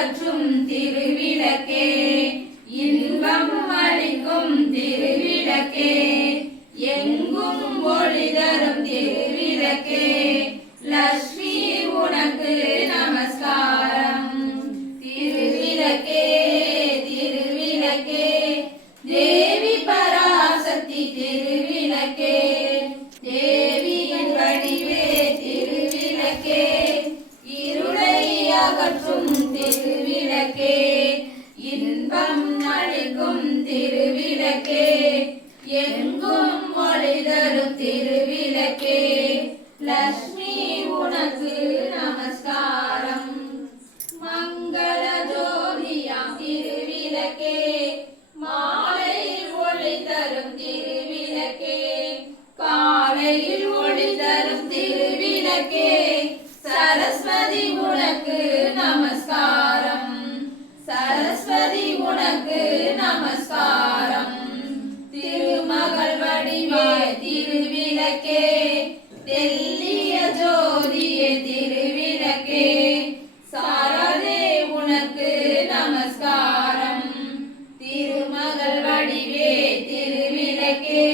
அகற்றும் திருவிளக்கே, இன்பம் அளிக்கும் திருவிளக்கே, எங்கும் ஒளி தரும் திருவிளக்கே, லக்ஷ்மி உனக்கு நமஸ்காரம். திருவிளக்கே திருவிளக்கே, தேவி பராசக்தி திருவிளக்கே, தேவியின் வடிவே திருவிளக்கே, இருளை அகற்றும் திருவிளக்கே, இன்பம் அளிக்கும் திருவிளக்கே, எங்கும் ஒளி தரும் திருவிளக்கே, லக்ஷ்மி உனக்கு நமஸ்காரம். மங்கள ஜோதியாம் திருவிளக்கே, மாலையில் ஒளி தரும் திருவிளக்கே, காலையில் ஒளி தரும் திருவிளக்கே, சரஸ்வதி உனக்கு நமஸ்காரம். சரஸ்வதி உனக்கு நமஸ்காரம். திருமகள் வடிவே திருவிளக்கே, தெல்லிய ஜோதியே திருவிளக்கே, சாரதே உனக்கு நமஸ்காரம். திருமகள் வடிவே திருவிளக்கே,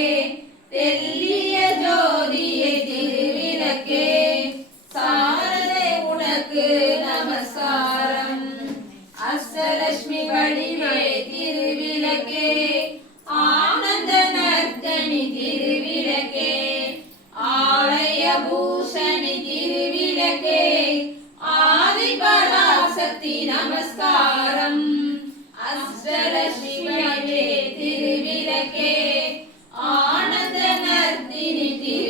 தெல்லிய ஜோதியே திருவிளக்கே, சாரதே உனக்கு நமஸ்காரம். அஷ்டலட்சுமி வடிவே திருவிளக்கே, ஆனந்த நர்த்தனி திருவிளக்கே, ஆலய பூஷணி திருவிளக்கே, ஆதி பராசக்தி நமஸ்காரம்.